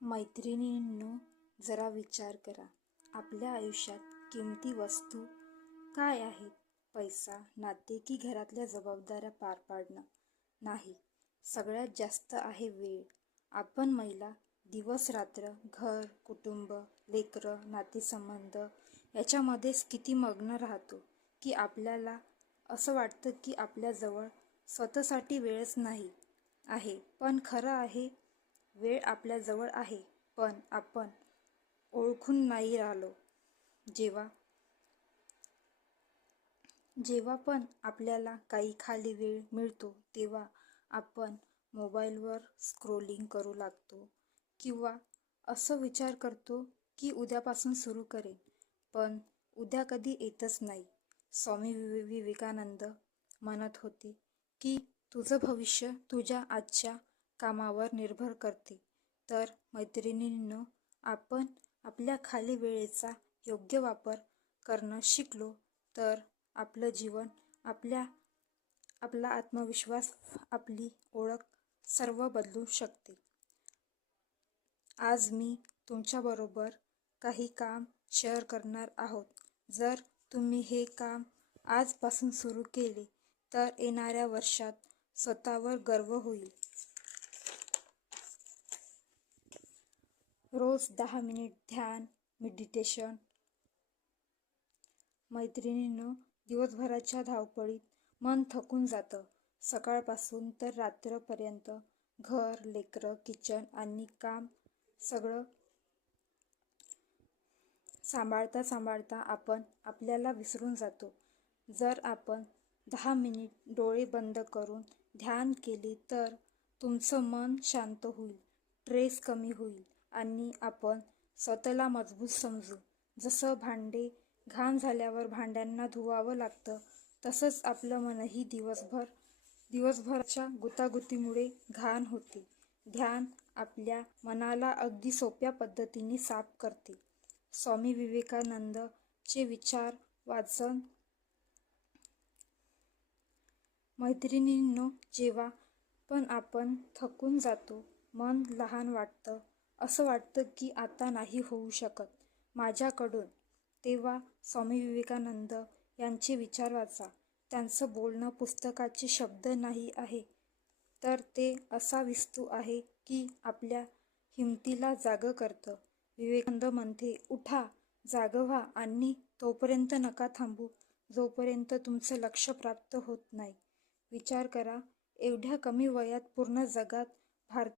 मैत्रिणींनो, जरा विचार करा. आपल्या आयुष्यात किमती वस्तू काय आहेत? पैसा, नाते की घरातल्या जबाबदाऱ्या पार पाडणं? नाही, सगळ्यात जास्त आहे वेळ. आपण महिला दिवस रात्र घर, कुटुंब, लेकरं, नातेसंबंध याच्यामध्येच किती मग्न राहतो की आपल्याला असं वाटतं की आपल्याजवळ स्वतःसाठी वेळच नाही आहे. पण खरं आहे, वेळ आपल्याजवळ आहे, पण आपण ओळखून नाही राहिलो. जेव्हा जेव्हा पण आपल्याला काही खाली वेळ मिळतो तेव्हा आपण मोबाईलवर स्क्रोलिंग करू लागतो किंवा असं विचार करतो की उद्यापासून सुरू करेन, पण उद्या कधी येतच नाही. स्वामी विवेकानंद म्हणत होते की तुझं भविष्य तुझ्या आजच्या कामावर निर्भर करते. तर मैत्रिणींनो, आपण आपल्या खाली वेळेचा योग्य वापर करणं शिकलो तर आपलं जीवन, आपला आत्मविश्वास, आपली ओळख सर्व बदलू शकते. आज मी तुमच्याबरोबर काही काम शेअर करणार आहोत. जर तुम्ही हे काम आजपासून सुरू केले तर येणाऱ्या वर्षात स्वतःवर गर्व होईल. रोज 10 मिनिट ध्यान, मेडिटेशन. मैत्रिणींनो, दिवसभराच्या धावपळीत मन थकून जातं. सकाळपासून तर रात्रीपर्यंत घर, लेकरं, किचन आणि काम सगळं सांभाळता आपण आपल्याला विसरून जातो. जर आपण 10 मिनिट डोळे बंद करून ध्यान केले तर तुमचं मन शांत होईल, स्ट्रेस कमी होईल आणि आपण स्वतःला मजबूत समजू. जसं भांडे घाण झाल्यावर भांड्यांना धुवावं लागतं, तसंच आपलं मनही दिवसभराच्या गुंतागुंतीमुळे घाण होते. ध्यान आपल्या मनाला अगदी सोप्या पद्धतीने साफ करते. स्वामी विवेकानंद चे विचार वाचन. मैत्रिणींनो, जेव्हा पण आपण थकून जातो, मन लहान वाटतं, असं वाटतं की आता नाही होऊ शकत माझ्याकडून, तेव्हा स्वामी विवेकानंद यांचे विचार वाचा. त्यांचं बोलणं पुस्तकाचे शब्द नाही आहे, तर ते असा विस्तू आहे की आपल्या हिमतीला जागं करतं. विवेकानंद म्हणते, उठा, जागं व्हा आणि तोपर्यंत नका थांबू जोपर्यंत तुमचं लक्ष्य प्राप्त होत नाही. विचार करा, एवढ्या कमी वयात पूर्ण जगात